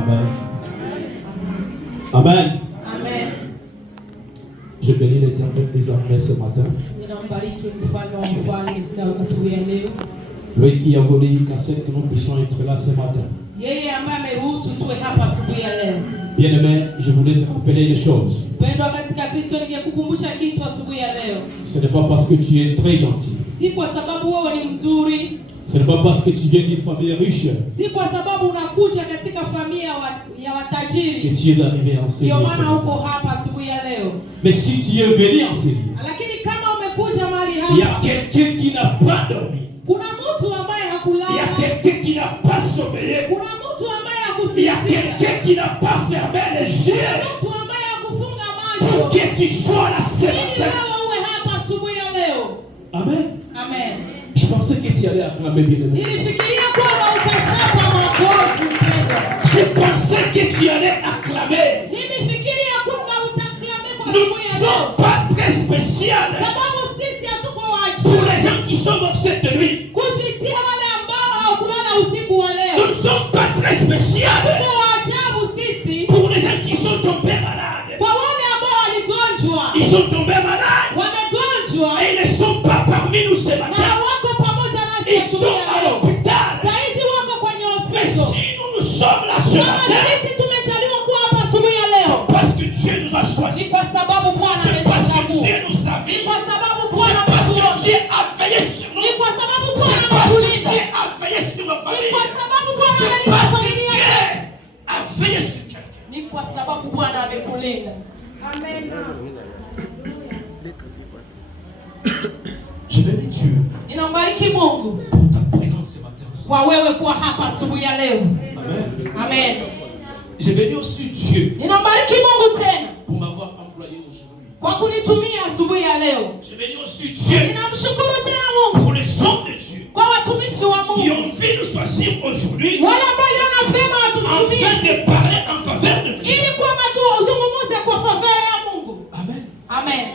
Amen. Amen. Amen. Je bénis l'Éternel désormais ce matin. Lui qui a voulu que nous puissions être là ce matin. Bien-aimé, je voulais te rappeler une chose. Ce n'est pas parce que tu es très gentil. Ce n'est pas parce que tu viens d'une famille riche que tu es arrivé à enseigner. Mais si tu es venu enseigner, il y a quelqu'un qui n'a pas dormi. Il y a quelqu'un qui n'a pas sommeillé. Il y a quelqu'un qui n'a pas fermé les yeux pour que tu sois là ce matin. Amen. Amen. Je pensais que tu allais acclamer bien aimé. Je pensais que tu allais acclamer. Nous ne sommes pas très spéciaux pour les gens qui sont morts cette nuit. Nous ne sommes pas très spéciaux pour les gens qui sont tombés malades. Ils sont tombés malades et ils ne sont pas parmi nous ce matin. Ils sont à l'hôpital. Mais si nous sommes là ce matin, parce que Dieu nous a choisis. C'est parce que Dieu nous a vus. C'est parce que Dieu a veillé sur nous. C'est parce que Dieu a veillé sur nos familles. C'est parce que Dieu a veillé sur quelqu'un. Amen. Je bénis Dieu pour ta présence ce matin. Amen. Amen. Je bénis aussi Dieu pour m'avoir employé aujourd'hui. Je bénis aussi Dieu pour les hommes de Dieu qui ont envie de choisir aujourd'hui afin de parler en faveur de Dieu. Amen. Amen.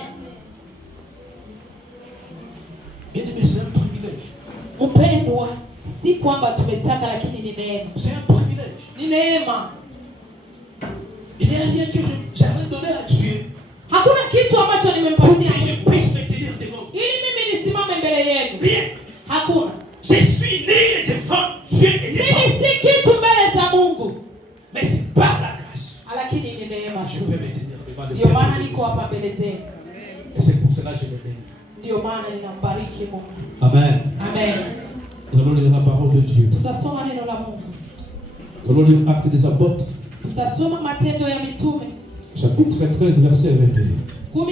Bien-aimé, c'est un privilège. Upendwa si kwamba tumetaka, lakini ni neema. C'est un privilège. Ni neema. Il y a rien que j'aimerais donner à Dieu. Hakuna kitu ambacho Pour nimempatia que je puisse me tenir devant. ili mimi nisimame mbele yenu. Bien. Hakuna. Je suis né devant Dieu et devant. Mimi si kitu mbele za Mungu. Mais c'est par la grâce. Lakini ni neema. Je peux me tenir devant le Ndio maana Père. niko hapa mbele zenu. Et c'est pour cela que je le bénis. Ndio maana ninambariki Mungu. Amen. Amen. Nous allons lire la parole de Dieu. Tutasoma neno la Mungu. Nous allons lire Actes des Apôtres. Tutasoma Matendo ya Mitume. Chapitre 13, verset 22. 13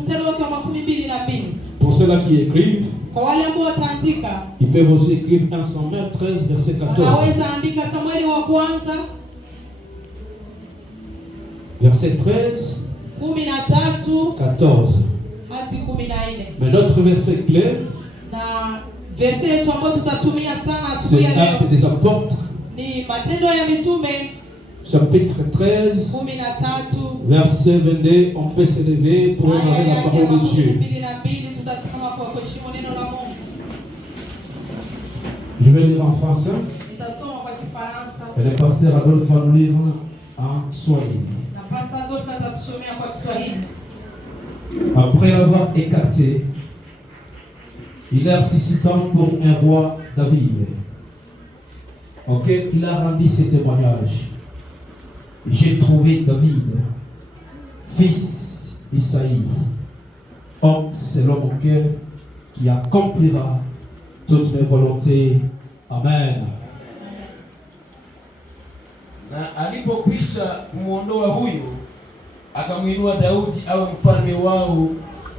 mstari wake wa 22. Pour ceux-là qui écrivent, Kwa wale ambao wataandika, ils peuvent aussi écrire 1 Samuel 13, verset 14. wanaweza andika Samueli wa kwanza Verset 13, 14. hadi 14. Mais notre verset clé, Na verse yetu ambayo tutatumia sana siku c'est ya leo Actes des Apôtres, ni Matendo ya Mitume chapitre 13, 13 verset 22. On peut se lever pour honorer la parole de Dieu. 22. Tutasimama kwa kuheshimu neno la Mungu. Je vais lire en français. Nitasoma kwa Kifaransa Et le pasteur Adolphe va nous lire en Swahili. na Pastor Adolphe atatusomea kwa Kiswahili. Après avoir écarté, il est ressuscitant pour un roi David, auquel il a rendu ce témoignage. J'ai trouvé David, fils d'Isaïe, homme selon mon cœur, qui accomplira toutes mes volontés. Amen. Na alipokwisha kumwondoa huyo, akamwinua Daudi awe mfalme wao,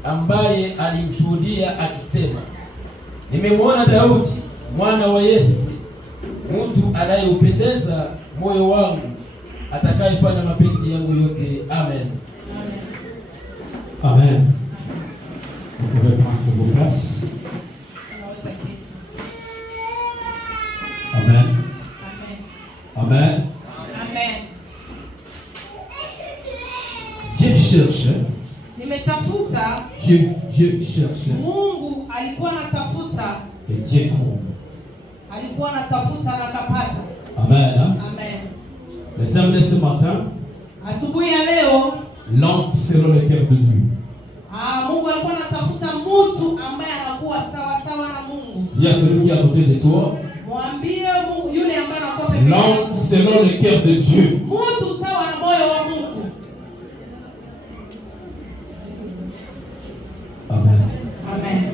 ambaye alimshuhudia akisema, nimemwona Daudi mwana wa Yese, mtu anayeupendeza moyo wangu, atakayefanya mapenzi yangu yote. Amen. Amen. Vous pouvez prendre vos places. Amen. Amen. Amen. Dieu cherche. Nimetafuta. Dieu cherche. Mungu alikuwa anatafuta. Et Dieu trouve. Alikuwa anatafuta na akapata. Amen. Amen. Examinez ce matin. Asubuhi ya leo. L'homme selon le cœur de Dieu. Mungu alikuwa anatafuta mtu ambaye anakuwa sawa sawa na Mungu. Dis à celui qui est à côté de toi. Mwambie Mungu yule ambaye anakuwa pekee. L'homme selon le cœur de Dieu. Mtu sawa na moyo wa Mungu. Amen. Amen.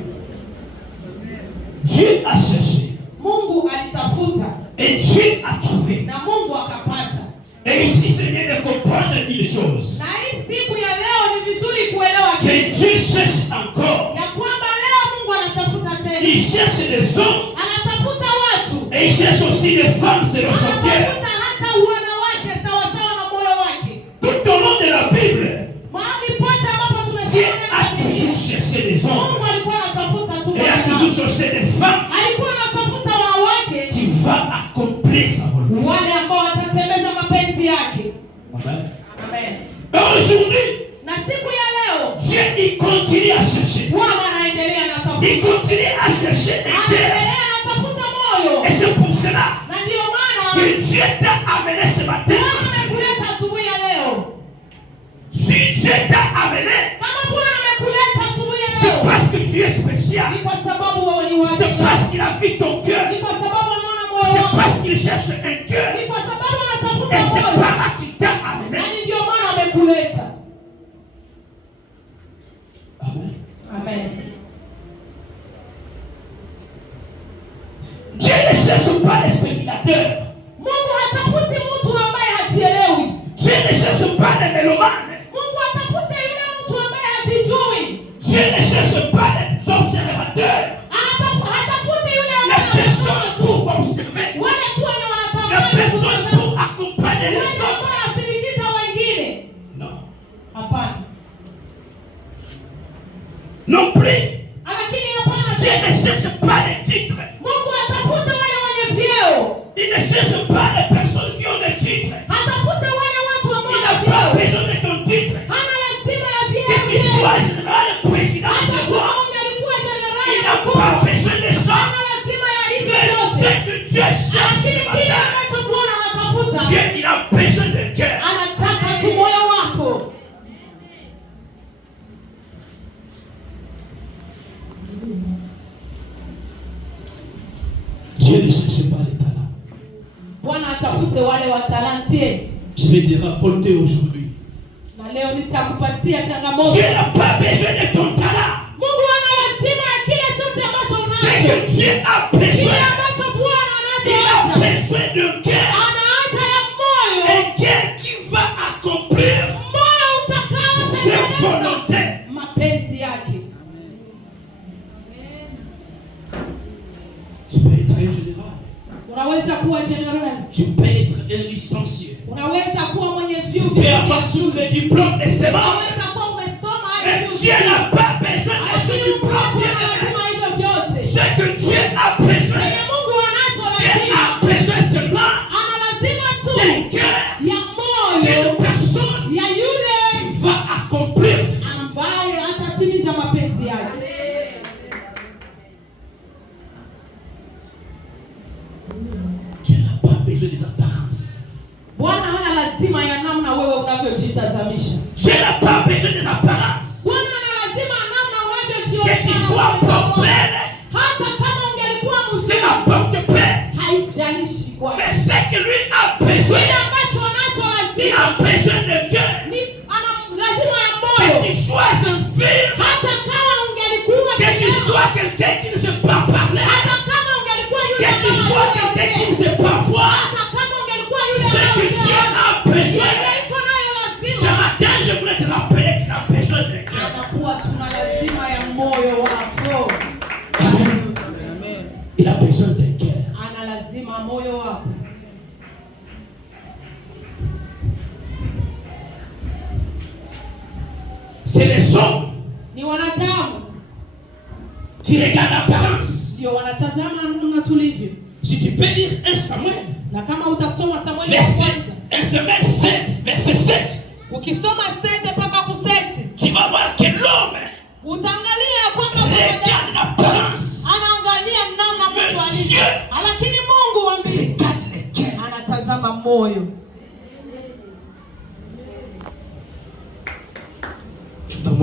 Dieu a cherché. Mungu alitafuta. Et Dieu a trouvé. Na Mungu akapata. Et ici c'est bien de comprendre une chose. Na hii siku ya leo ni vizuri kuelewa que Dieu cherche encore. Ya kwamba leo Mungu anatafuta tena. Il cherche des hommes. Anatafuta watu. Et il cherche aussi des femmes selon son cœur. Anatafuta hata wanawake sawa sawa na moyo wake. Tout au long de la Bible, mahali pote ambapo Dieu a toujours cherché des hommes. Mungu alikuwa anatafuta tu et a toujours cherché des femmes. Alikuwa anatafuta wanawake qui va accomplir sa volonté. Wale ambao watatembeza mapenzi yake. Amen. Amen. Aujourd'hui, na siku ya leo, Dieu il continue à chercher. Bwana anaendelea na tafuta. Il continue à chercher des cœurs. Anaendelea na tafuta moyo. Et c'est pour cela na ndio maana que Dieu t'a amené ce matin. Amekuleta asubuhi ya leo. Si Dieu t'a amené, kama Bwana amekuleta asubuhi ya leo, c'est parce que tu es spécial. Ni kwa sababu wewe ni wa ajabu. C'est parce qu'il a vu ton cœur. Ni kwa sababu anaona moyo wako. C'est parce qu'il cherche un cœur. Ni kwa sababu anatafuta moyo. Et c'est par là qu'il t'a amené. Na ndio maana amekuleta. Amen. Amen. Dieu ne cherche pas les spéculateurs. Mungu hatafuti mtu ambaye hajielewi. Dieu ne cherche pas les mélomanes. Mungu hatafuti yule mtu ambaye hajijui. Dieu ne cherche pas les observateurs. Hatafuti yule ambaye les personnes pour observer. Wale tu wenye wanatamani. Les personnes pour accompagner les autres. Wale wasindikiza wengine. Non. Hapana. Non plus. Lakini hapana. Dieu ne cherche pas les titres. Mungu hatafuta wale wenye vyeo. Il ne cherche pas les personnes qui ont des titres. Hatafuta wale watu ambao il n'a pas besoin de ton titre. Hana lazima ya vyeo. Que tu sois général, président, c'est quoi? Il n'a pas besoin de ça. Hana lazima ya hivyo Mais yote. c'est que Dieu cherche ce matin. Dieu, il a besoin de cœur. Anataka tu moyo wako. Dieu ne cherche pas les talents. Bwana atafute wale watalantie. Je vais te raconter aujourd'hui. Na leo nitakupatia changamoto. Dieu n'a pas besoin de ton talent. Mungu ana lazima ya kile chote ambacho unacho. C'est que Dieu a besoin. Kile ambacho Bwana anacho. Il a besoin de cœur. Anaacha ya moyo. Un cœur qui va accomplir moyo utakao ses volontés. Mapenzi yake. Tu peux être un général. Unaweza kuwa general. Tu peux être un licencié. Unaweza kuwa mwenye vyuo. Tu peux avoir tous les diplômes de ce monde. Unaweza kuwa umesoma mais Dieu n'a pas besoin de ce diplôme. C'est que Dieu a besoin. Dieu a besoin seulement d'un cœur, d'une personne qui va accomplir ce Dieu n'a pas besoin des apparences. Dieu n'a pas besoin des apparences. Que tu sois belle, c'est la porte paix. Mais c'est que lui a besoin. Il a besoin de cœur. Que tu sois un fils. Que tu sois quelqu'un qui ne sait pas parler. Que tu sois quelqu'un qui ne sait pas voir. C'est que Dieu a besoin. Ce matin, je voulais te rappeler qu'il a besoin de cœur. Il a besoin d'un cœur. C'est les hommes qui regardent l'apparence. Si tu peux lire 1 Samuel, Samuel 16, verset 7. Tu vas voir que l'homme regarde l'apparence. Mais Dieu regarde le cœur.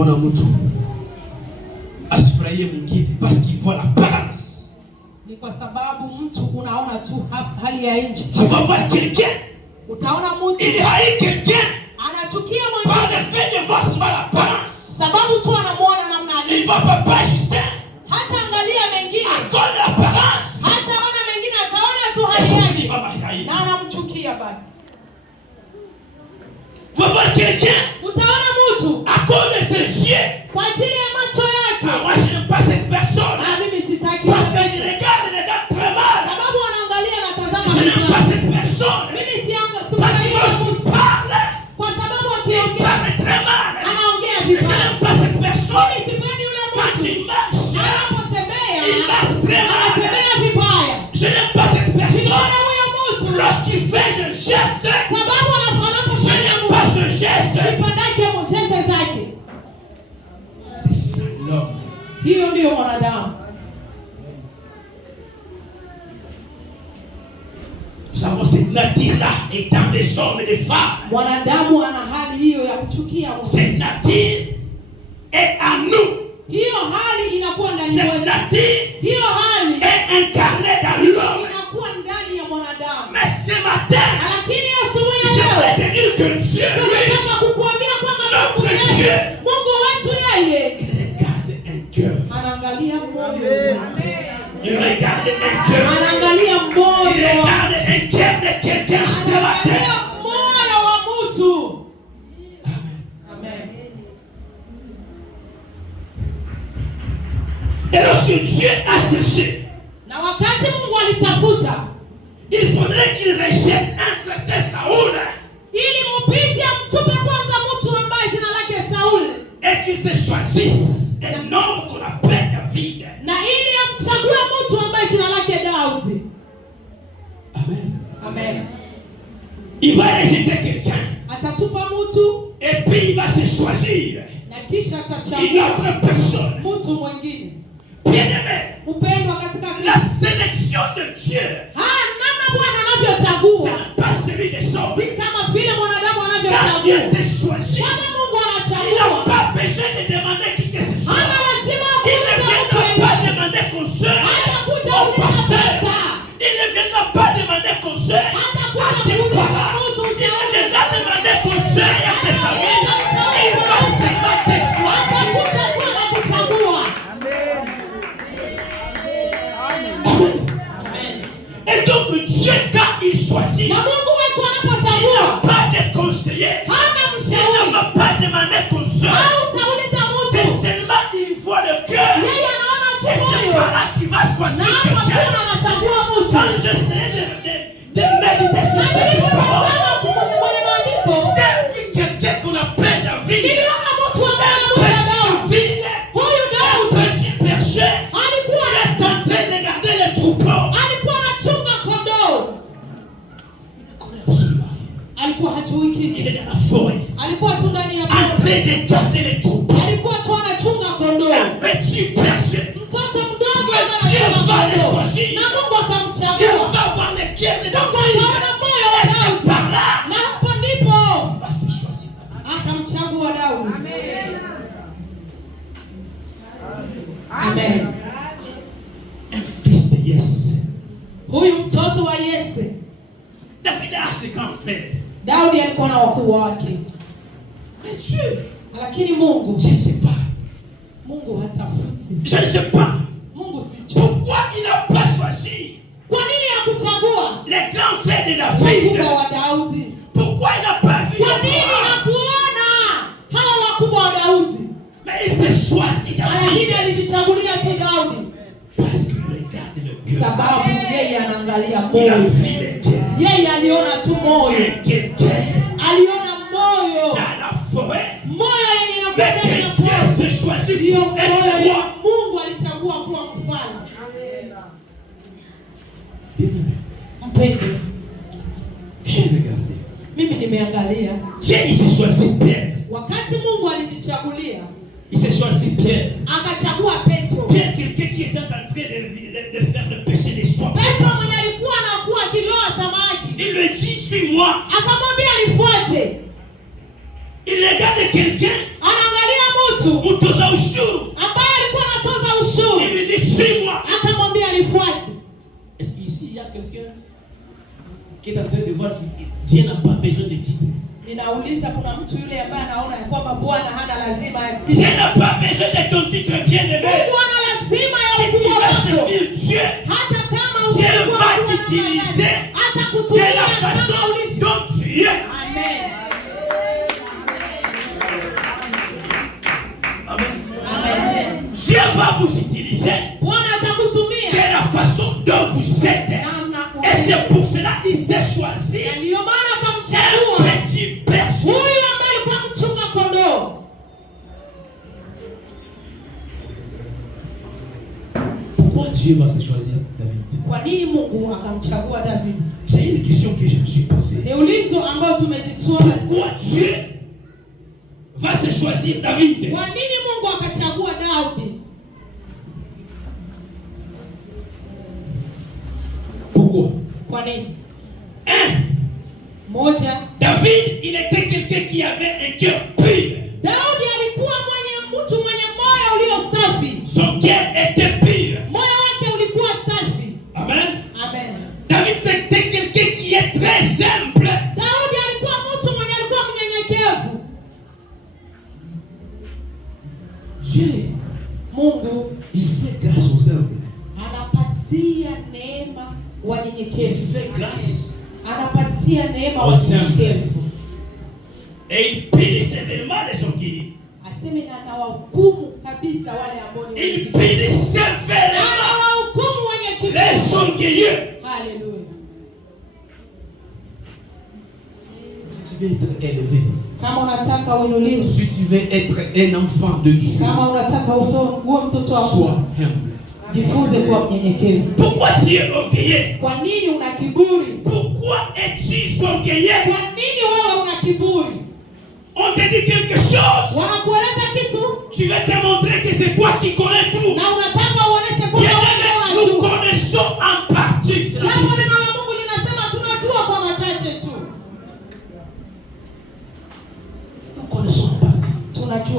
unamwona mtu asifurahie mwingine parce qu'il voit l'apparence. Ni kwa sababu mtu unaona tu hali ya nje. Tu vas voir quelqu'un, utaona mtu il haït quelqu'un, anachukia par mwingine le fait de voir seulement l'apparence. sababu tu anamuona namna Il alivyo. va pas Justin, Hata angalia mengine, encore l'apparence. hata ona mengine, ataona tu hali Il yake va marier. na anamchukia basi. Tu vas voir quelqu'un, Utaona mtu à cause de ses yeux. kwa ajili ya macho yake. Ah, moi je n'aime pas cette personne Mimi sitaki parce qu'il regarde très mal. sababu anaangalia na tazama. Je n'aime pas cette personne Mimi sianga parce tufanye que lorsqu'il parle, kwa sababu il akiongea parle très mal. anaongea Je vibaya. n'aime pas cette personne Mimi sipendi yule quand mtu il marche. anapotembea Il marche très mal. anatembea vibaya. Je n'aime pas cette personne Siona huyo mtu lorsqu'il fait ce geste. sababu Je n'aime pas ce geste. sipendake mtese zake. C'est ça l'homme. Hiyo ndio mwanadamu. Nous avons cette nature-là étant des hommes et des femmes. Mwanadamu ana hali hiyo ya kuchukia. Cette nature est en nous. Hiyo hali inakuwa ndani Cette mwetu. nature Hiyo hali est incarnée dans l'homme. inakuwa ndani ya mwanadamu. Mais ce matin, Lakini asubuhi ya j'aimerais leo te dire que Dieu, lui, nataka kukuambia kwamba notre Mungu Dieu, yeye, Mungu wetu yeye il regarde un cœur. anaangalia moyo. Il regarde un cœur. Anaangalia Il moyo. regarde un cœur de quelqu'un ce matin. Anaangalia moyo wa mtu. Amen. Et lorsque Dieu a cherché, Na wakati Mungu alitafuta il faudrait qu'il rejette un certain Saoul ili mpite amtupe kwanza mtu ambaye jina lake Sauli, et qu'il se choisisse un homme qu'on appelle David. na ili amchague mtu ambaye jina lake Daudi. Amen. Amen. Il va rejeter quelqu'un Atatupa mtu et puis il va se choisir na kisha une atachagua autre personne. mtu mwingine. Bien-aimé, Upendo katika la Kristo. sélection de Dieu, Namna Bwana ce anavyochagua n'est pas celui des hommes. si kama vile mwanadamu Quand Dieu anavyochagua. te choisit, Kama Mungu il n'a anachagua, pas besoin de demander qui que ce soit. hana lazima Il ne kuuliza mtu viendra pas yeyote. demander conseil Hatakuja au kuuliza pasteur. pasta. Il ne viendra pas demander conseil à tes parents. Il ne viendra demander conseil à tes amis. Il va seulement te choisir. Hatakuja tu anakuchagua. Et donc Dieu, quand il choisit, Na Mungu wetu il n'a anapochagua pas de conseiller. hana Il mshauri ne va pas demander conseil. au utauliza C'est mtu. seulement il voit le cœur. Yeye anaona Et tu c'est moyo. par là qu'il va Na choisir hapa quelqu'un. kuna anachagua mtu. Quand j'essaie de méditer sur Na cette parole, nilipotazama kwenye maandiko, j'ai vu quelqu'un qu'on appelle David. niliona mtu ambaye anaitwa Daudi. David, Huyu un Daudi petit berger, alikuwa il est en train de garder les troupeaux. alikuwa anachunga kondoo. Alikuwa hajui Il kitu. est dans la forêt, Alikuwa tu ndani ya en pori. train de garder les troupeaux. Alikuwa tu anachunga kondoo. Un petit berger. Mtoto mdogo ambaye Dieu anachunga va les kondoo. choisir. Na Mungu Il akamchagua. va voir les cœurs de Mungu David. akaona moyo wa Et c'est Daudi. par là Na hapo ndipo qu'il va se choisir David. akamchagua Daudi. Amen. Un fils de Yesse. Huyu mtoto wa Yese. David a ses grands frères. Daudi alikuwa na wakuu wake. Mais Dieu, Lakini Mungu, je ne sais pas. Mungu hatafuti. Je ne sais pas. Mungu sijui. Pourquoi il n'a pas choisi Kwa nini hakuchagua les grands frères de David? wakubwa wa Daudi? Pourquoi il n'a pas vu Kwa nini Abraham? hakuona hawa wakubwa wa Daudi? Mais il s'est choisi Lakini David alijichagulia tu Daudi parce qu'il regarde le cœur. sababu yeye anaangalia Il a moyo. vu le cœur. Yeye aliona tu moyo. Et quelqu'un Aliona moyo. dans la forêt, Moyo yenye mais inapendeza que sana. Dieu se choisit Ndio pour moyo être yenye roi. Mungu alichagua kuwa mfalme. Mpendo, J'ai regardé. mimi nimeangalia Dieu, il s'est choisi Pierre. wakati Mungu alijichagulia, Il s'est choisi Pierre. akachagua Petro. Pierre, quelqu'un qui était en train de faire le péché des soins. Petro mwenye alikuwa anakuwa akilioa samaki, Il lui dit, suis-moi. akamwambia nifuate. Il regarde quelqu'un Anaangalia mtu mtoza ushuru ambaye alikuwa anatoza ushuru. il lui dit suis-moi. Akamwambia nifuate. Est-ce qu'ici il y a quelqu'un qui est en train de voir que Dieu n'a pas besoin de titre? Ninauliza kuna mtu yule ambaye anaona kwamba Bwana hana lazima ya titre. Dieu n'a pas besoin de ton titre bien-aimé. Bwana lazima ya ukuu wako. Dieu, hata kama Dieu va t'utiliser de la façon dont tu es. Amen. Amen. Dieu va vous utiliser de la façon dont vous êtes. Et c'est pour cela qu'il s'est choisi un petit berger. Pourquoi Dieu va se choisir David? C'est une question que je me suis posée. Pourquoi Dieu va se choisir David? Pourquoi? David, il était quelqu'un qui avait un cœur pur. Son cœur était pur. Amen. Amen. David, c'était quelqu'un qui est très simple. Dieu, il fait grâce aux humbles. Il fait grâce aux humbles. Et il punit sévèrement les orgueilleux. Il punit sévèrement les orgueilleux. Alléluia. Si tu veux être élevé, si tu veux être un enfant de Dieu, sois humble. Pourquoi tu es orgueilleux? Pourquoi es-tu orgueilleux? On te dit quelque chose, tu veux te montrer que c'est toi qui connais tout. Nous connaissons en partie. Nous connaissons en partie.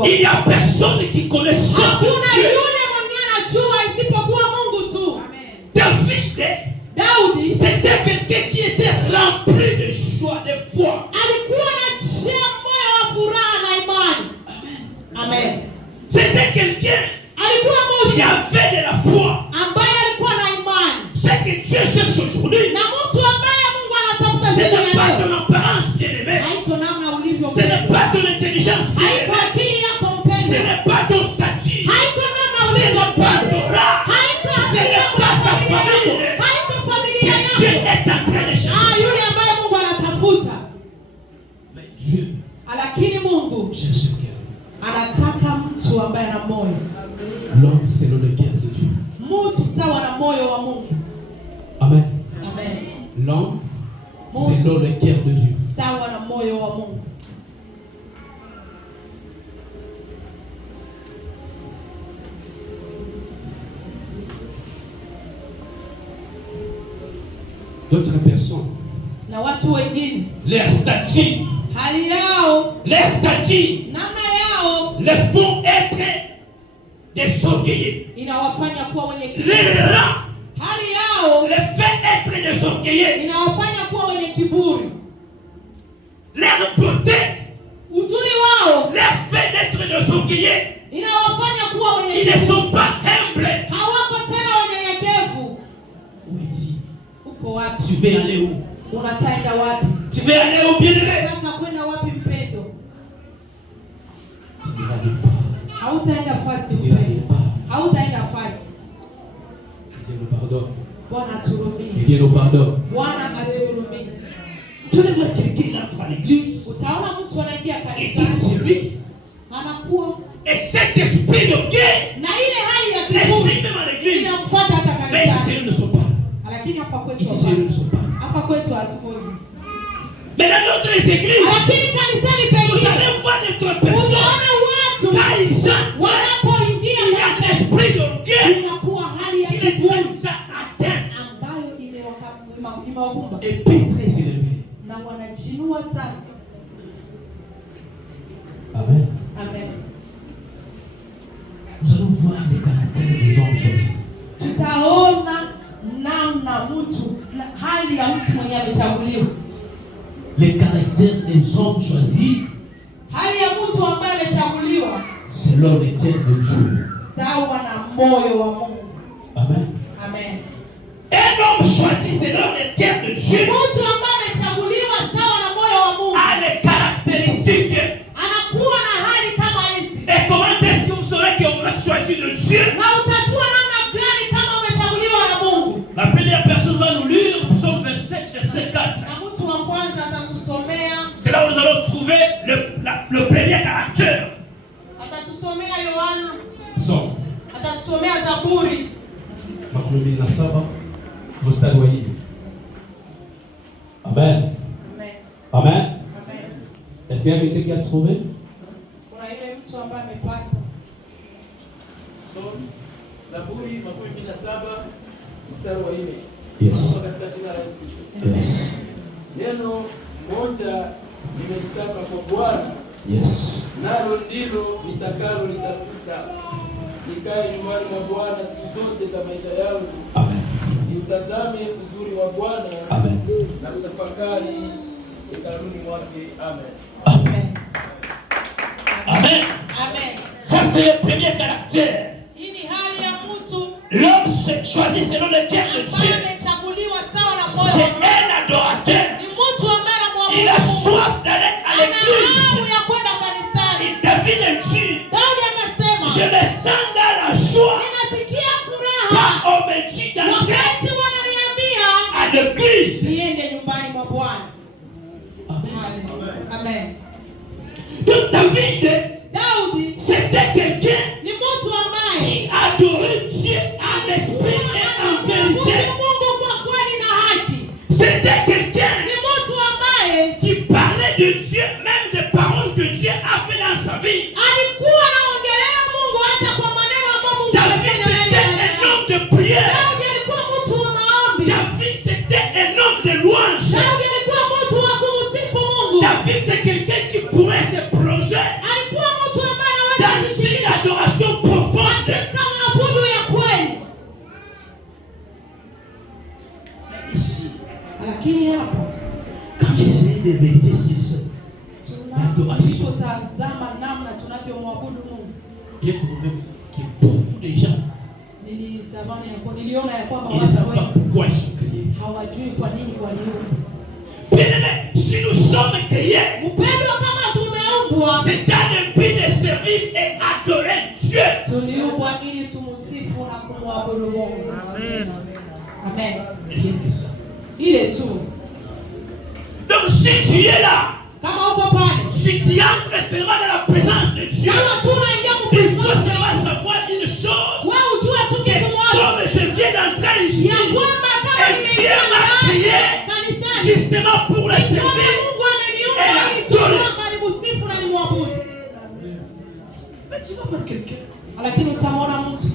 Il n'y a personne qui connaît ça. David, c'était quelqu'un qui était rempli de joie, de foi. Amen. C'était quelqu'un qui avait de la foi. C'est que Dieu cherche aujourd'hui. Ce n'est pas ton apparence bien-aimée. Ce n'est pas ton intelligence bien-aimée. Ce n'est pas ton statut. Ce n'est pas ton rang. Ce n'est pas ta famille. Que Dieu est en train de chercher. Mais Dieu cherche le cœur. L'homme selon le cœur de Dieu. Amen. L'homme selon le cœur de Dieu. D'autres personnes, leur statut, les font être des orgueilleux. Les rangs, les fait être des orgueilleux. Leur beauté, leur fait d'être des orgueilleux. Ils ne sont pas humbles. Où est-il? Tu veux aller où? Tu veux aller où, bien-aimé? Tu n'iras nulle part. Hautaenda fasi. Hautaenda fasi. Que Dieu nous pardonne. Bwana aturumie. Que Dieu nous pardonne. Bwana aturumie. Tu vas voir quelqu'un entre à l'église. Utaona mtu anaingia Et il kanisani. c'est lui. Anakuwa. Et cet esprit d'orgueil. Na ile hali ya Reste kiburi. même à l'église. Inamfuata hata Mais ici, kanisani. c'est eux ne sont pas. Lakini hapa kwetu. Ici, c'est eux ne sont pas. Hapa kwetu hatukoje. Mais dans d'autres églises, Lakini kanisani vous pengine. allez voir d'autres personnes. Unaona watu Quand ils entrent, wanapoingia il y a un esprit d'orgueil inakuwa hali ya qui les kiburi tient atteint. ambayo imewakumba. Et puis très élevé. Na wanajinua sana. Amen. Amen. Les caractères des hommes choisis hali ya mtu ambaye amechaguliwa selon le cœur de Dieu. Sawa na moyo wa Mungu. Amen. Amen. Un homme choisi selon le cœur de Dieu. Mtu ambaye amechaguliwa sawa na moyo wa Mungu a les caractéristiques. anakuwa na hali kama hizi. Et comment est-ce que vous saurez que vous êtes choisi de Dieu? Na utajua namna gani kama umechaguliwa na Mungu? La première personne va nous lire Psaume 27 verset 4. Na mtu wa kwanza atatusomea. C'est là où nous allons trouver le premier caractère. Atatusomea Yohana. Psaume. Atatusomea Zaburi. Makumi na saba mstari wa 4. Amen. Amen. Amen. Amen. Est-ce qu'il y a quelqu'un qui a trouvé? Kuna yule mtu ambaye amepata. Psaume Zaburi makumi na saba mstari wa 4. Yes. Yes. Neno moja nimelitaka kwa Bwana. Yes. Nalo ndilo nitakalo litafuta, nikae nyumbani mwa Bwana siku zote za maisha yangu. Amen. Niutazame uzuri wa Bwana. Amen. Na kutafakari hekaluni mwake. Amen. Amen. Amen. Amen. Ça c'est le premier caractère. Hii ni hali ya mtu L'homme se choisit selon le cœur de Dieu. amechaguliwa sawa na moyo C'est wa Mungu. un adorateur. Ni mtu ambaye Il a soif d'aller à ana hamu l'église. ya kwenda kanisani. David a dit, Daudi akasema, je me sens dans la joie ninasikia furaha quand on me dit d'entrer wakati wananiambia à l'église. niende nyumbani mwa Bwana. Amen. Amen. Donc David, Daudi c'était quelqu'un ni mtu ambaye qui adorait Dieu en esprit et en vérité. Mungu kwa kweli na haki. C'était quelqu'un Ni mtu ambaye qui parlait de Dieu, même des paroles que Dieu a fait dans sa vie. alikuwa anaongelea Mungu hata kwa maneno ambayo Mungu David c'était un homme de prière. Daudi alikuwa mtu wa maombi. David c'était un homme de louange. Daudi alikuwa mtu wa kumsifu Mungu. David c'est quelqu'un qui pourrait se plonger Alikuwa mtu ambaye dans anaweza une adoration profonde. katika maabudu ya kweli. Ici, Lakini hapa quand j'essaie de méditer sur ça, tunapotazama namna tunavyomwabudu Mungu, j'ai trouvé que beaucoup de gens niliona ya kwamba ils ne watu savent pas wengi pourquoi ils sont créés. hawajui kwa nini waliumbwa. Bien-aimés, si nous sommes créés, Mpendwa, kama tumeumbwa, c'est dans le but de servir et adorer Dieu. tuliumbwa ili tumsifu na kumwabudu Mungu. Amen. Amen. Rien que ça. Ile tu. Donc si tu es là, Kama uko pale, si tu entres seulement dans la présence de Dieu, kama tunaingia il faut mpresence, seulement savoir une chose. wewe ujue tu kitu moja, Comme je viens d'entrer ici, ya kwamba kama et Dieu nimeingia m'a créé kanisani, justement pour le ni kwamba servir. Mungu ameniumba ili tuombe, nimsifu na nimwabudu. Mais tu vas voir quelqu'un, Lakini utamwona mtu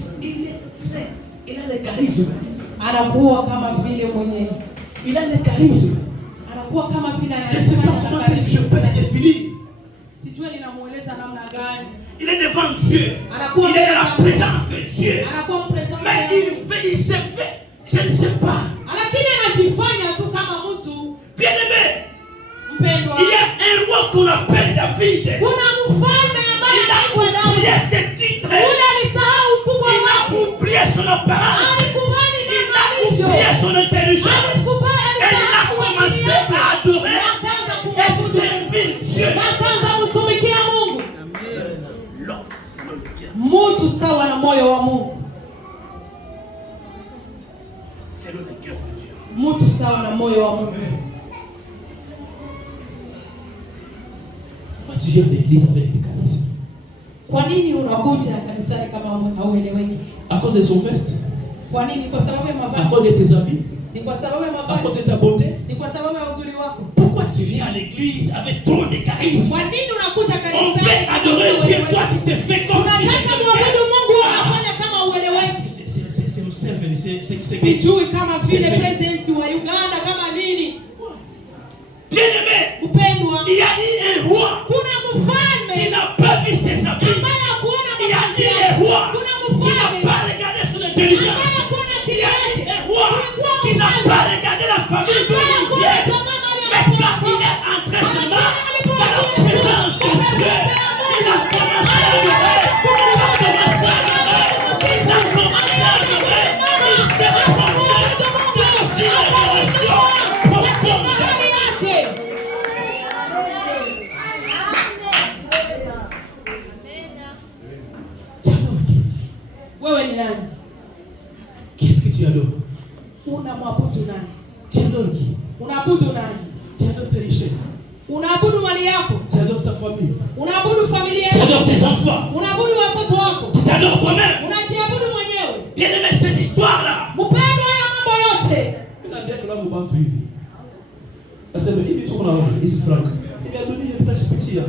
il a le charisme. anakuwa kama vile mwenyewe, Il a le charisme. anakuwa kama vile Je ne sais pas comment est-ce que je peux le définir. sijui ninamueleza namna gani. Il est devant Dieu. Anakuwa Il est dans la présence de Dieu. anakuwa mpresence, Mais il s'est fait, je ne sais pas. lakini anajifanya tu kama mtu. Bien-aimé, Mpendwa, il y a un roi qu'on appelle David. kuna mfalme ambaye Il a anaitwa Daudi. oublié ses titres. Ule alisahau ukubwa Il a wake, oublié son apparence. alikubali Il namna a alivyo, oublié son intelligence. alikubali, Et il a alisahau commencé akili à yake, adorer akaanza et kumwabudu, servir Dieu. akaanza kutumikia Mungu. L'homme, c'est le cœur. Mtu sawa na moyo wa Mungu, C'est le cœur de Dieu. mtu sawa na moyo wa Mungu. Quand tu viens d'église avec le charisme, Kwa nini unakuja kanisani kama haueleweki? à cause de son veste, Kwa nini? Kwa sababu ya à mavazi? cause de tes habits, Ni kwa sababu ya à mavazi? cause de ta beauté. Ni kwa sababu ya uzuri wako? Pourquoi tu viens à l'église avec trop de charisme? Kwa nini unakuja On kanisani? fait adorer Dieu, toi tu te fais comme si Unataka muabudu Mungu, unafanya kama ueleweki. c'est Museveni, c'est Sijui kama vile president wa Uganda kama nini. Bien-aimé, Mpendwa, il y a eu un roi kuna qui mfalme n'a pas vu ses habits. ambaye hakuona Il y a mavazi eu un yake. roi Kuna qui n'a mfalme pas regardé son intelligence. ambaye hakuona Il akili y a yake. eu un roi qui n'a pas regardé la famille d'où il vient. Mais quand il est Unaabudu mali yako. Tu adores ta famille. Unaabudu familia Tu yako. adores tes enfants. Unaabudu watoto wako. Tu t'adores toi-même. Unajiabudu mwenyewe. Bien aimé, ces histoires-là. Mpendwa, haya mambo yote. Ndio kila mtu hivi. Asema hivi tuko na hizi franc. Ile dunia itachipitia.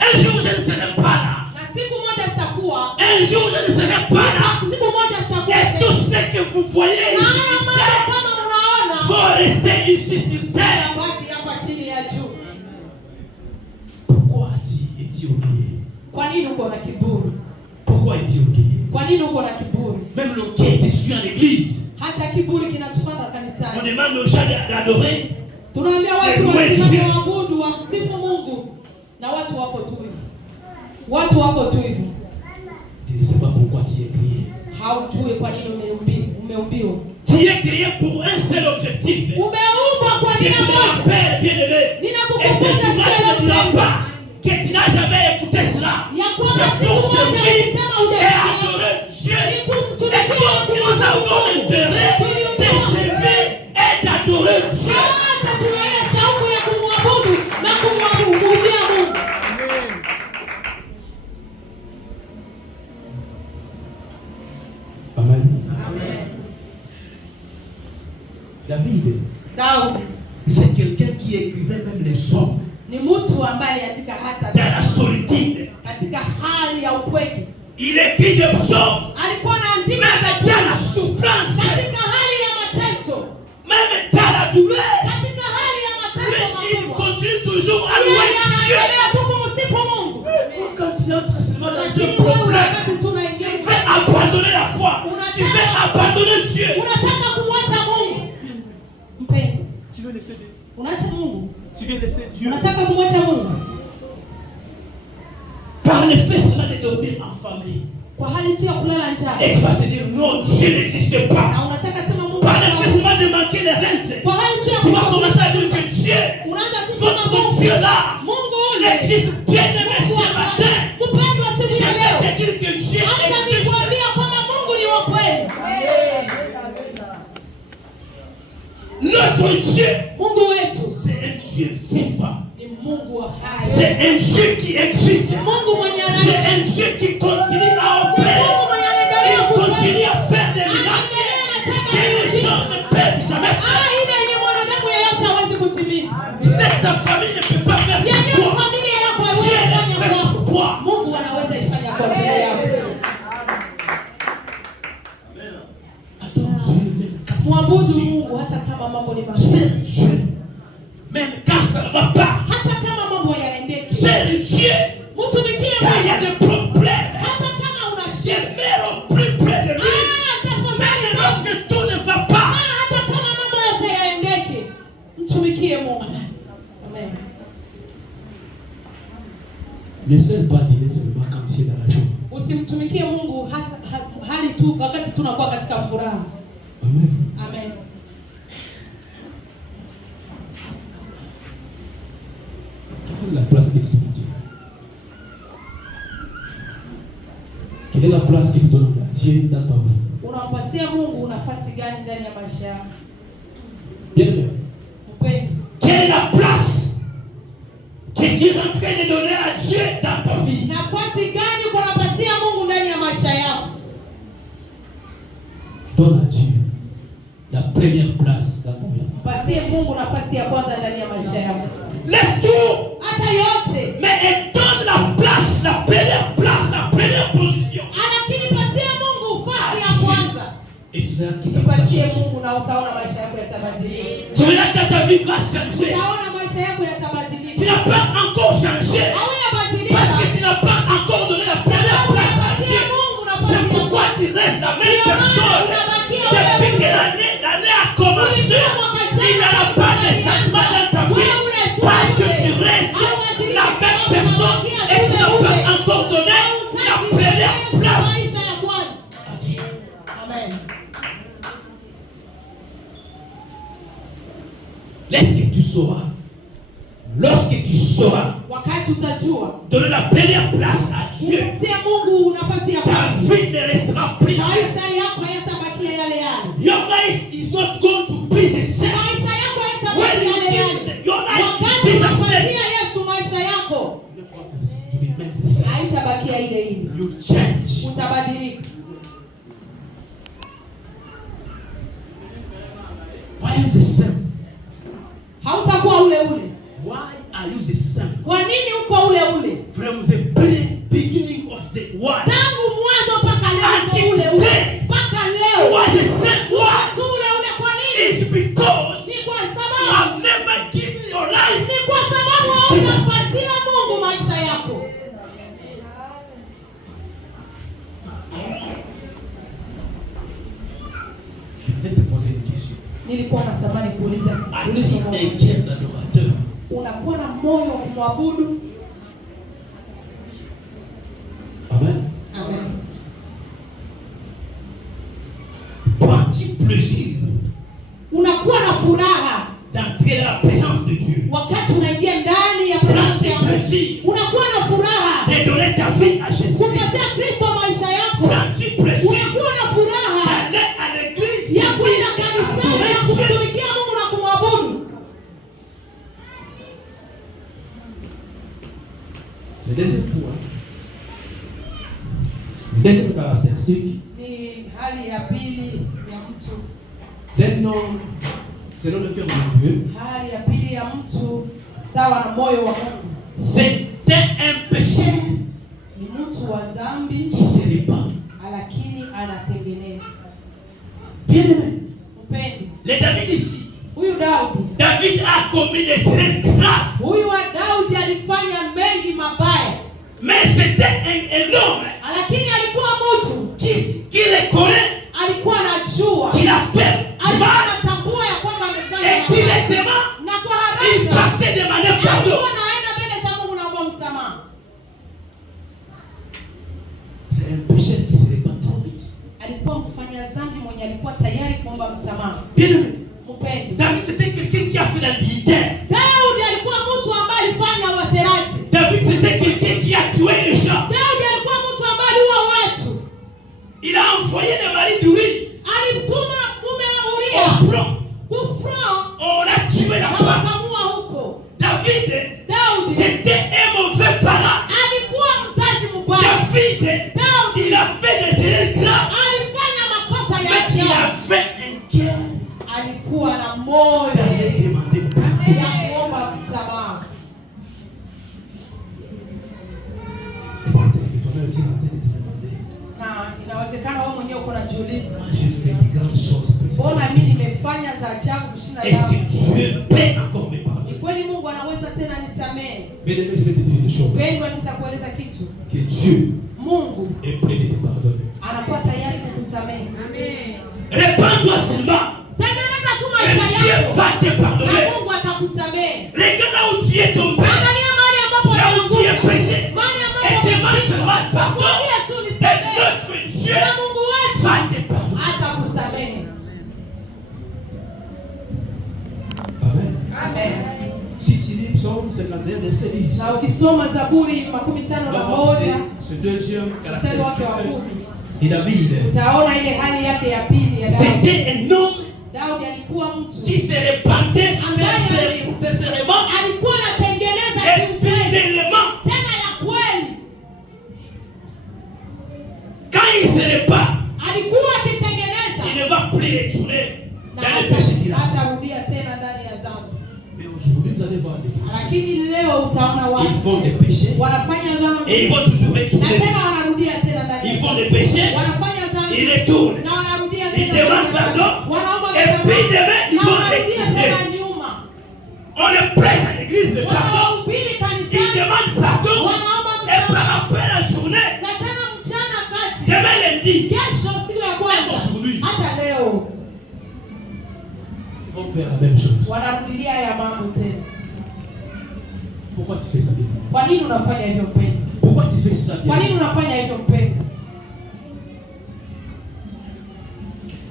Un jour je ne serai pas là. Na siku moja sitakuwa. Un jour je ne serai pas là. Siku moja sitakuwa. Et tout ce que vous voyez ici kama mnaona faut rester ici sur terre. Baki hapa chini ya juu. Pourquoi es-tu orgueilleux? Kwa nini uko na kiburi? Pourquoi es-tu orgueilleux? Kwa nini uko na kiburi? Même l'orgueil te suit en église. Hata kiburi kinatufanya kanisani. On demande aux gens d'adorer. Tunaambia watu wasimame waabudu, wamsifu Mungu. Na watu wako tu hivi. Watu wako tu hivi. Tu ne sais pas pourquoi tu es créé. Haujui kwa nini umeumbiwa. Tu es créé pour un seul objectif. Umeumbwa kwa nia moja. Père bien-aimé. Et ce jour-là, tu ne diras pas que tu n'as jamais écouté cela. C'est pour servir et adorer Dieu. Et donc nous avons intérêt de servir et d'adorer Dieu. Amen. David, c'est quelqu'un qui écrivait même les psaumes. Ni mtu ambaye aliandika hata dans la solitude. Katika hali ya upweke. Il écrit des psaumes. Alikuwa anaandika dans la souffrance. Katika hali ya mateso. Même dans la douleur. Katika hali ya mateso makubwa. Il continue toujours à louer Dieu. Quand tu entres seulement dans un problème, tu fais abandonner la foi. Tu fais abandonner Dieu. Unataka kumwacha Mungu. Mpendo. Tu veux laisser Dieu. Unaacha Mungu. Tu veux laisser Dieu. Unataka kumwacha Mungu. Par le fait seulement de dormir en famille. Kwa hali tu ya kulala njaa. Et tu vas se dire non, Dieu n'existe pas. Na unataka sema Mungu. Par le fait seulement de manquer les rentes. Kwa hali tu ya tu vas commencer à dire que Dieu, votre Dieu là, existe. Bien aimé ce matin. Je vais te dire que Dieu existe. Notre Dieu, c'est un Dieu vivant. C'est un Dieu qui existe. C'est un Dieu qui continue à opérer. Il continue à faire des miracles que les hommes ne peuvent jamais faire. Cette famille ne peut pas faire pour toi. Dieu le fait pour toi. Mwabudu Mungu hata kama mambo ni magumu. Même quand ça ne va pas. Hata kama mambo yanaendeki. C'est Dieu. Mtumikie Quand il y a des problèmes. Hata kama una shida au plus près de lui. Même lorsque tout ne va pas. Hata kama mambo yote yaendeki. Mtumikie Mungu. Amen. Ne seul pas dire seulement quand tu es dans la joie. Usimtumikie Mungu hata hali tu wakati tunakuwa katika furaha. Amen. Amen. Quelle est la place que tu donnes à Dieu? Quelle est la place que tu donnes à Dieu dans ta vie? Unampatia Mungu nafasi gani ndani ya maisha yako? Bien. Quelle est la place que tu es en train de donner à Dieu dans ta vie? Nafasi gani unapatia Mungu ndani ya maisha yako? Donne à Dieu la première place dans ta vie. Patie Mungu nafasi ya kwanza ndani ya maisha yako. Laisse tout. Acha yote. Mais elle donne la place, la première place, la première position. Lakini patie Mungu nafasi ya kwanza. Patie Mungu na utaona maisha yako yatabadilika. Tu verras que ta vie va changer. Utaona maisha yako yatabadilika. Tu n'as pas encore changé. Parce que tu n'as pas encore donné la première place à Dieu. C'est pourquoi tu restes la même personne. Depuis que l'année a commencé, il n'y aura pas de changement dans ta vie. Parce que tu restes la même personne et tu n'as pas encore donné la première place à Dieu. Amen. Lorsque tu sauras donner la première place à Dieu, ta vie ne restera plus. Your life is not going to be the same. When you give the wakati unapatia Yesu maisha yako, haitabakia ile ile. You change. Utabadilika. Why are you the same? Hautakuwa ule ule. Why are you the same? Kwa nini uko ule ule? From the very beginning of the world. Tangu mwanzo mpaka leo uko ule ule. Mpaka leo. Was the same one. Tu ule ule kwa nini? It's because ni kwa you sababu have never given your life. Ni kwa sababu haujampatia Mungu maisha yako. Nilikuwa natamani kuuliza unakuwa na moyo wa kumwabudu? Amen. Amen. Prends-tu plaisir? Unakuwa na furaha d'entrer dans la présence de Dieu? Wakati unaingia ndani ya presence ya Mungu. Unakuwa na furaha de donner ta vie à Jésus. Kumpatia Kristo maisha yako. Prends-tu plaisir? Unakuwa na furaha d'aller à l'église ya kwenda kanisani ya kumtumikia Mungu na kumwabudu. Le deuxième point, le deuxième caractéristique, ni hali ya pili ya mtu d'un homme selon le cœur de Dieu. Hali ya pili ya mtu sawa na moyo wa Mungu. C'était un péché Ni mtu wa dhambi qui se répand. lakini anatengeneza. Bien-aimé, Upendi. le David ici. Huyu Daudi. David a commis des erreurs graves. Huyu wa Daudi alifanya mengi mabaya. Mais c'était un homme Lakini alikuwa mtu qui le connaît, alikuwa anajua, qui a fait alikuwa mal, anatambua ya kwamba amefanya et directement na kwa il haraka partait demander pardon. alikuwa anaenda mbele za Mungu na kuomba msamaha. C'est un péché qui se répand trop vite. Alikuwa mfanya dhambi mwenye alikuwa tayari kuomba msamaha. Bien-aimé, Mpendo. David c'était quelqu'un qui a fait l'adultère. Daudi alikuwa mtu ambaye alifanya uasherati. David c'était quelqu'un qui a tué les gens. Daudi alikuwa mtu ambaye aliua watu. Il a envoyé le mari d'Uri Alituma mume wa au Uria front. kufront. On l'a tué là-bas. Wakamua huko. David Daudi c'était un mauvais parent. alikuwa mzazi mbaya. David Daudi il a fait des erreurs graves. alifanya makosa ya Mais il a ajabu. fait un cœur Alikuwa na moyo d'aller demander pardon. ya kuomba msamaha. Et peut-être que toi-même tu es en train de te demander, Na inawezekana wewe mwenyewe uko unajiuliza, j'ai fait des grandes choses. mbona mimi nimefanya za ajabu kushinda Est-ce Daudi? que Dieu peut encore me Ni pardonner? kweli Mungu anaweza tena nisamehe? Bien-aimé, je vais te dire une chose. Pendwa, nitakueleza kitu. Que Dieu Mungu est prêt de te pardonner. anakuwa tayari kukusamehe. Répands-toi seulement. Tengeneza tu Et maisha Dieu yako va te na pardonner. Mungu atakusamehe. Regarde là où tu es tombé. Angalia mahali ambapo Là où tu es umeanguka. péché. Mahali Et ambapo demande umeshindwa. seulement pardon. Mwambie tu Et nisamehe. notre Dieu Na Mungu wetu va te pardonner. atakusamehe. Amen. Amen. Si tu lis Psaume 51, verset 10, Na ukisoma Zaburi 51 tu na vas voir moja ce deuxième mstari wake wa caractéristique 10, de David. utaona ile hali yake ya pili ya Daudi. C'était un homme Daudi alikuwa mtu qui se répandait sincèrement alikuwa anatengeneza et kiukweli fidèlement. tena ya kweli. Quand il se répand, Alikuwa akitengeneza il ne va plus retourner na dans le péché qu'il a. hatarudia tena ndani ya dhambi. Mais aujourd'hui, vous allez voir des chrétiens. Lakini leo utaona Ils watu font des péchés wanafanya dhambi et ils vont toujours na retourner. tena wanarudia tena ndani ya Ils font dhambi. des péchés, Wanafanya dhambi ils retournent. na wanarudia Ils tena ndani ya demandent dhambi. pardon. Wanaomba Et puis msamaha demain, ils na vont wanarudia retourner. tena nyuma. On le presse à l'église de pardon. Wanahubiri Ils kanisani demandent pardon. wanaomba Et par msamaha après la journée, na tena mchana kati demain lundi, kesho siku ya kwanza aujourd'hui, hata leo ils vont faire la même chose. wanarudilia ya mambo tena. Pourquoi tu fais ça bien? Kwa nini unafanya hivyo mpendo? Pourquoi tu fais ça Kwa nini bien? unafanya hivyo mpendo?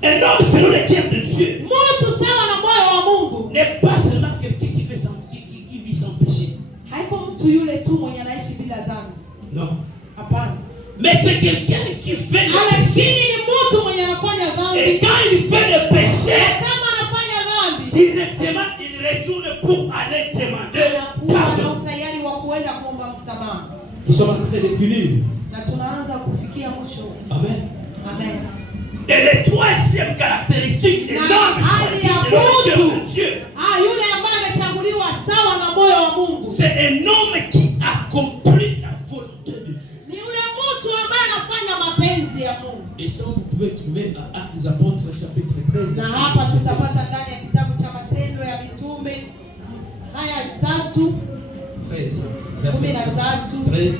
Un homme selon le cœur de Dieu Mtu sawa na moyo wa Mungu n'est pas seulement quelqu'un qui fait qui vit sans péché. haiko mtu yule tu mwenye anaishi bila dhambi. Non. Hapana. Mais c'est quelqu'un qui fait le Lakini péché. ni mtu mwenye anafanya Et dhambi. quand il fait le péché, Kama anafanya dhambi, directement il retourne pour aller demander pardon. Tayari wa kuenda kuomba msamaha. Nous sommes en train de finir. Na tunaanza kufikia mwisho. Amen. Amen. Et le troisième caractéristique de l'homme choisi selon le cœur de Dieu. Yule ambaye amechaguliwa sawa na moyo wa Mungu. C'est un homme qui accomplit la volonté de Dieu. Ni yule mtu ambaye anafanya mapenzi ya Mungu. Et ça vous pouvez trouver à Actes des Apôtres chapitre 13. Na hapa tutapata ndani ya kitabu cha Matendo ya Mitume haya 3 13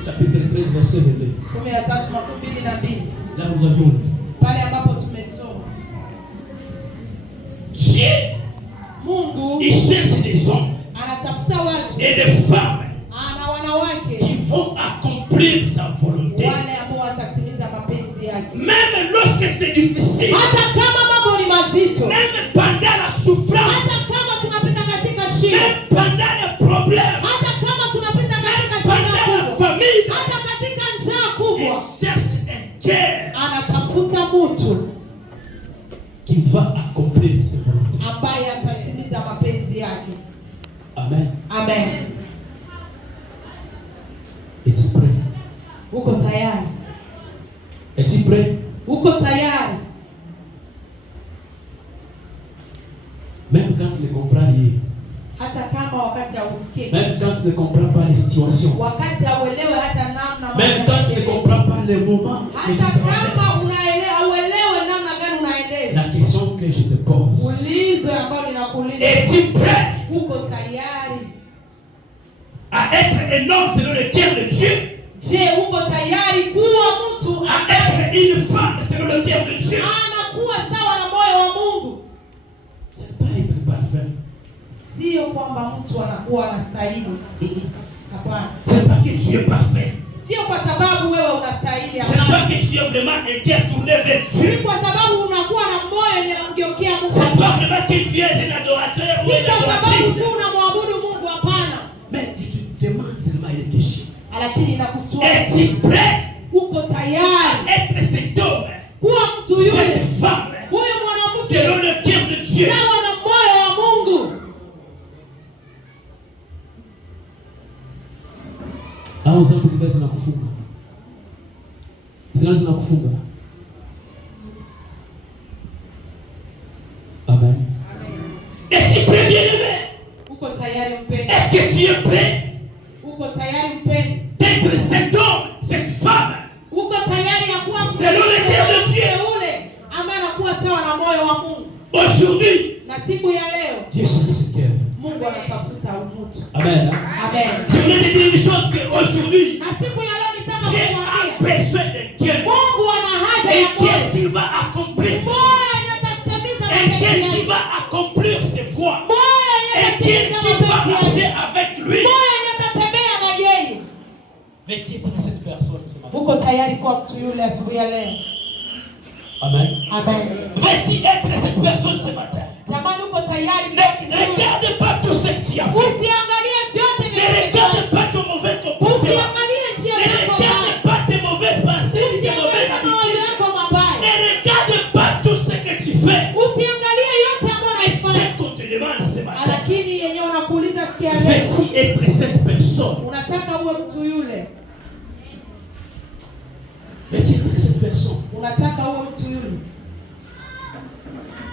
chapitre 13 verset 22. 13:22. Là nous avions pale ambapo tumesoma Dieu Mungu il cherche des hommes anatafuta watu et des femmes na wanawake qui vont accomplir sa volonté. Wale ambao watatimiza mapenzi yake. Même lorsque c'est difficile. Hata kama mambo ni mazito. Même pendant la souffrance. Hata kama tunapita katika shida. Même pendant les problèmes. Hata kama tunapita katika shida. Pendant la famille. Hata katika njaa kubwa. Il cherche un cœur. Anatafuta mtu qui va accomplir ses volontés. Ambaye atatimiza mapenzi yake. Amen. Amen. Es-tu prêt? Uko tayari? Es-tu prêt? Uko tayari? Même quand tu ne comprends rien. Hata kama wakati hausikii. Même quand tu ne comprends pas les situations. Wakati hauelewe hata namna. Même quand tu ne comprends pas les moments. Hata kama hauelewe namna gani unaendelea. La question que je te pose. Ulizo ambalo ninakuuliza. Es-tu prêt? Uko tayari? À être un homme selon le cœur de Dieu. Je, uko tayari kuwa mtu à être une femme selon le cœur de Dieu. Anakuwa sawa na moyo wa Mungu. C'est pas être parfait. Sio kwamba mtu anakuwa anastahili. Hapana. C'est pas que tu es parfait. Sio kwa sababu wewe unastahili. C'est pas que tu es vraiment un cœur tourné vers Dieu. Si kwa sababu unakuwa na moyo unamgeukia Mungu. C'est pas vraiment que tu es un adorateur ou une adoratrice. Si unamwabudu Mungu, hapana. Mais tu te demandes seulement une question. Lakini inakuswali. Es-tu prêt? Uko tayari? Être cet homme. Kuwa mtu yule. Cette femme. Huyo mwanamke. Selon le cœur de Dieu. Sawa na moyo wa Mungu. Au zangu zina kufunga. Zina kufunga. Amen. Es-tu prêt, bien-aimé? Uko tayari mpendwa? Est-ce que tu es prêt? Uko tayari mpendwa? D'être cet homme, cette femme. Uko tayari ya kuwa selon le cœur de Dieu. Ule ambaye anakuwa sawa na moyo wa Mungu. Aujourd'hui, na siku ya leo Dieu cherche ce cœur. Mungu anatafuta mtu. Amen. Amen. Je voulais te dire une chose que aujourd'hui, na siku ya leo nitaka Dieu kukuambia a besoin d'un cœur. Mungu ana haja ya Un cœur qui va accomplir ses un cœur qui va accomplir ses voies. Un cœur qui va marcher avec lui. Veux-tu être cette personne ce matin? Uko tayari kwa mtu yule asubuhi ya leo? Amen. Amen. Veux-tu être cette personne ce matin? Jamani, uko tayari? Ne regarde pas tout ce que tu as fait. Usiangalie vyote Ne regarde pas ton mauvais comportement. Usiangalie njia zako. Ne regarde pas tes mauvaises pensées, tes mauvaises habitudes. Ne regarde pas tout ce que tu fais. Usiangalie yote ambayo unafanya. C'est qu'on te demande ce matin. Lakini yenyewe unakuuliza siku ya leo. Veux-tu être cette personne? Unataka uwe mtu yule? Veux-tu être cette personne? Unataka uwe mtu yule?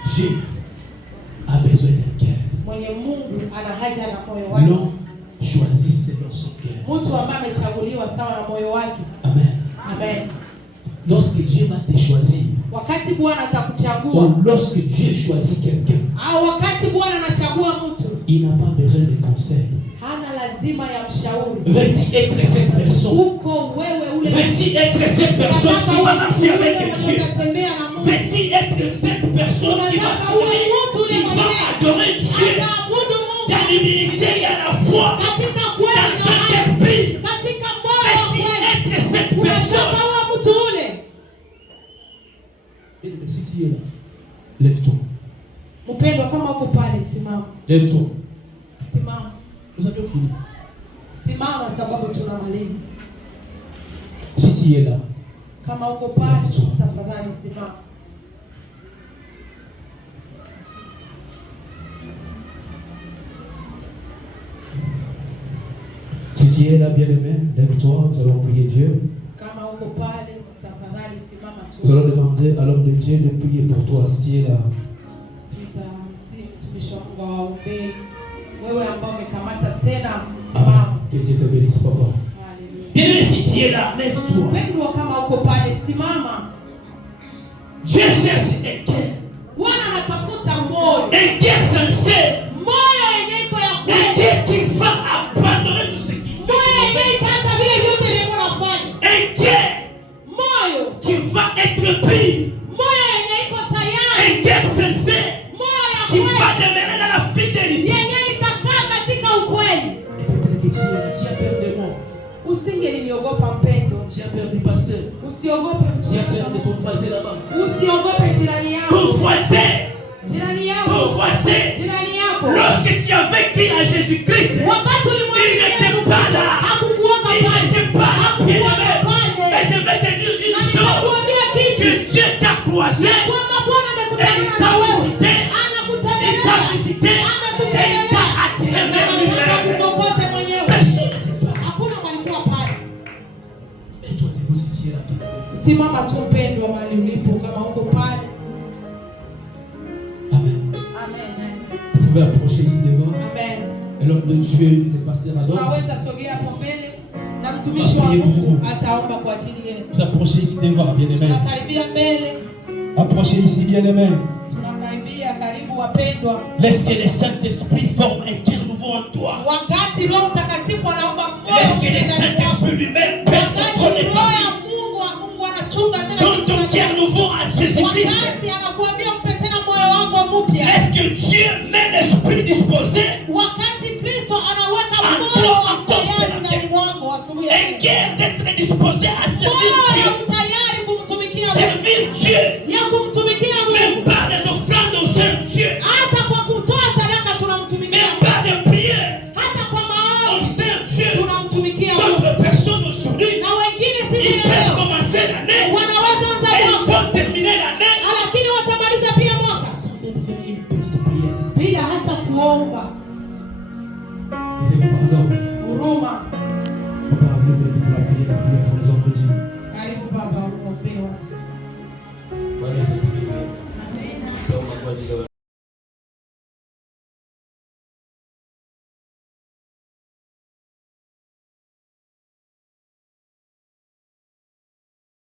Dieu a besoin d'un cœur. Mwenye Mungu ana haja na moyo wake. Non, choisis selon son cœur. Mtu ambaye amechaguliwa sawa na moyo wake. Amen. Amen. Lorsque Dieu va te choisir, wakati Bwana atakuchagua, ou lorsque Dieu choisit quelqu'un, au wakati Bwana anachagua mtu, il n'a pas besoin de conseil. hana lazima ya mshauri. Veux-tu être cette personne? Uko wewe ule. Veux-tu être cette personne qui va marcher avec Dieu? Veux-tu être cette personne qui va servir, qui va adorer Dieu dans l'humilité et à la foi, dans un cœur pur? Veux-tu être cette personne? Si tu es là, lève-toi. Mpendwa, kama uko pale simama. Lève-toi. Simama. Nous avons fini. Simama sababu tunamaliza. Si tu es là, kama uko pale tafadhali simama. tu es là, bien-aimé, lève-toi, nous allons prier Dieu. Nous allons demander à l'homme de Dieu de prier pour toi si tu es là. Amen. Que Dieu te bénisse, papa. Bien, si tu es là, lève-toi. Dieu cherche un cœur. Un cœur sincère. Un cœur qui va abandonner tout ce qu'il fait. Un cœur qui va être pire. Un cœur sincère qui va demeurer dans la fidélité. Tu as peur de moi. Usingeliniogopa mpendo. Tu as peur du pasteur. Usiogope Tu as peur de ton voisin là-bas. Usiogope jirani yako. Ton voisin. Jirani yako. Ton voisin. Jirani yako. Lorsque tu as vécu à Jésus-Christ, il n'était pas là. Il n'était pas là, bien-aimé. Mais je vais te dire une chose. Que Dieu t'a croisé. Il t'a visité. Il t'a visité. Et il t'a attiré vers lui-même. Personne n'était pas là. Et toi, tu es aussi là. Simama tu mpendwa mahali ulipo kama uko pale. Amen. Amen. Vous pouvez approcher ici devant. Amen. Et l'homme de Dieu, le pasteur Adolphe. Tunaweza sogea hapo mbele na mtumishi wa Mungu ataomba kwa ajili yenu. Vous approchez ici devant, bien-aimé. Tunakaribia mbele. Approchez ici, bien-aimé. Tunakaribia karibu wapendwa. Laisse que le Saint-Esprit forme un cœur nouveau en toi. Wakati Roho Mtakatifu anaomba moyo. Laisse que le Saint-Esprit lui-même prenne contrôle de ta vie. Mungu anachunga tena Donne ton cœur nouveau à Jésus-Christ. wakati anakuambia mpe tena moyo wako mpya. Est-ce que Dieu met l'esprit disposé? Wakati Kristo anaweka moyo wako tayari ndani mwako asubuhi. Un cœur d'être disposé à servir Dieu. Tayari kumtumikia Mungu. Servir Dieu. Ya kumtumikia Mungu. Même pas des offrandes au Saint-Dieu. Hata kwa kutoa sadaka tunamtumikia. Même pas de prière. Hata kwa Au maombi Saint-Dieu. tunamtumikia Mungu. D'autres personnes aujourd'hui, Na wengine si ils peuvent leo commencer l'année wanaweza anza et ils mwaka vont terminer l'année. lakini watamaliza pia mwaka Sans même faire une petite prière. bila hata kuomba. Laissez-vous pardon. Huruma. Faut pas venir pour la prière pour les hommes.